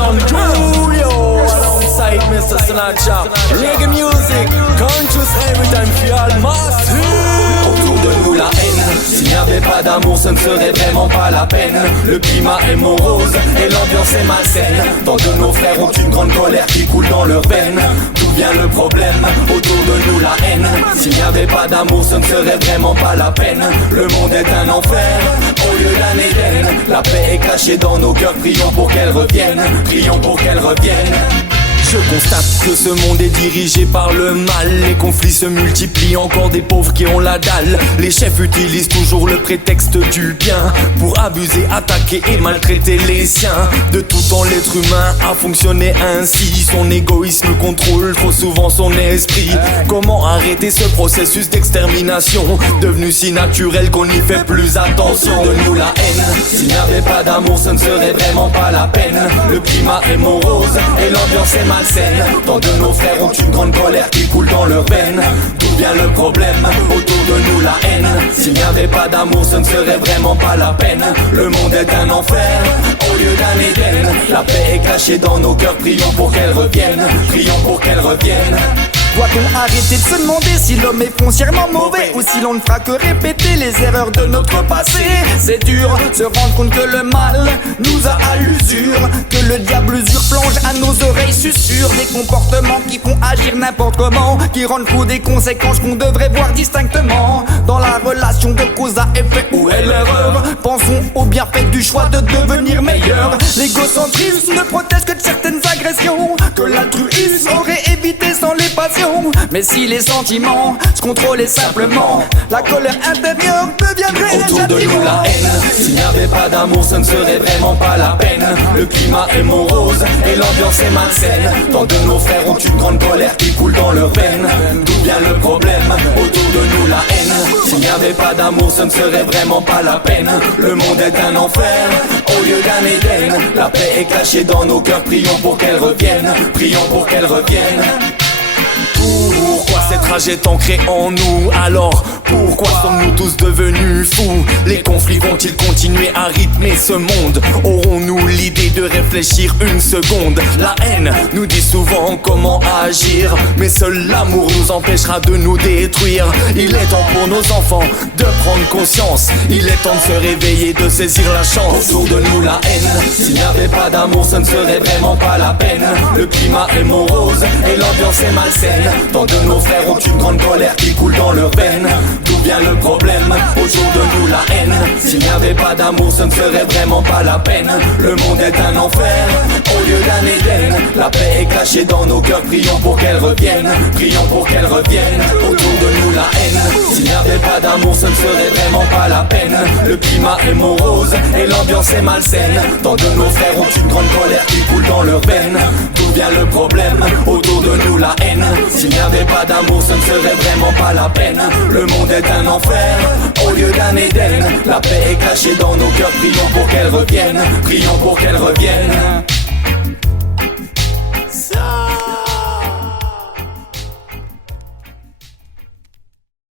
Sean Julio alongside Mr. Snatcher. Reggae music, conscious every time for all massive. Autour de nous la haine, s'il n'y avait pas d'amour ce ne serait vraiment pas la peine. Le climat est morose et l'ambiance est malsaine. Tant de nos frères ont une grande colère qui coule dans leurs veines. D'où vient le problème? Autour de nous la haine. S'il n'y avait pas d'amour ce ne serait vraiment pas la peine. Le monde est un enfer au lieu d'un Éden. La paix est cachée dans nos cœurs, prions pour qu'elle revienne. Prions pour qu'elle revienne. Je constate que ce monde est dirigé par le mal. Les conflits se multiplient, encore des pauvres qui ont la dalle. Les chefs utilisent toujours le prétexte du bien pour abuser, attaquer et maltraiter les siens. De tout temps l'être humain a fonctionné ainsi. Son égoïsme contrôle trop souvent son esprit. Comment arrêter ce processus d'extermination devenu si naturel qu'on n'y fait plus attention? De nous la haine, s'il n'y avait pas d'amour ce ne serait vraiment pas la peine. Le climat est morose et l'ambiance est malsaine. Tant de nos frères ont une grande colère qui coule dans leurs veines. D'où vient le problème? Autour de nous la haine. S'il n'y avait pas d'amour ce ne serait vraiment pas la peine. Le monde est un enfer au lieu d'un Éden. La paix est cachée dans nos cœurs, prions pour qu'elle revienne. Prions pour qu'elle revienne. Doit-on arrêter de se demander si l'homme est foncièrement mauvais ou si l'on ne fera que répéter les erreurs de notre passé? C'est dur se rendre compte que le mal nous a à l'usure, que le diable usure plonge à nos oreilles susurre des comportements qui font agir n'importe comment, qui rendent fou des conséquences qu'on devrait voir distinctement. Dans la relation de cause à effet, où est l'erreur? Pensons au bienfait du choix de devenir meilleur. L'égocentrisme ne protège que de certaines agressions que l'altruisme aurait évité sans les passions. Mais si les sentiments se contrôlaient simplement, la colère intérieure deviendrait un autour de nous la haine. S'il n'y avait pas d'amour ce ne serait vraiment pas la peine. Le climat est morose et l'ambiance est malsaine. Tant de nos frères ont une grande colère qui coule dans leurs veines. D'où vient le problème? Autour de nous la haine. S'il n'y avait pas d'amour ce ne serait vraiment pas la peine. Le monde est un enfer au lieu d'un Éden. La paix est cachée dans nos cœurs, prions pour qu'elle revienne. Prions pour qu'elle revienne. Pourquoi cette rage est ancrée en nous? Alors pourquoi sommes-nous tous devenus fous? Les conflits vont-ils continuer à rythmer ce monde? Aurons-nous l'idée de réfléchir une seconde? La haine nous dit souvent comment agir, mais seul l'amour nous empêchera de nous détruire. Il est temps pour nos enfants de prendre conscience. Il est temps de se réveiller, de saisir la chance. Autour de nous la haine. S'il n'y avait pas d'amour ce ne serait vraiment pas la peine. Le climat est morose et l'ambiance est malsaine. Tant de nos frères ont une grande colère qui coule dans leurs veines. D'où vient le problème? Autour de nous la haine. S'il n'y avait pas d'amour ce ne serait vraiment pas la peine. Le monde est un enfer au lieu d'un Éden. La paix est cachée dans nos cœurs, prions pour qu'elle revienne. Prions pour qu'elle revienne. Autour de nous la haine. S'il n'y avait pas d'amour ce ne serait vraiment pas la peine. Le climat est morose et l'ambiance est malsaine. Tant de nos frères ont une grande colère qui coule dans leurs veines. D'où vient le problème? Autour de nous la haine. S'il n'y avait pas d'amour ce ne serait vraiment pas la peine. Le monde est un enfer au lieu d'un Éden. La paix est cachée dans nos cœurs, prions pour qu'elle revienne. Prions pour qu'elle revienne.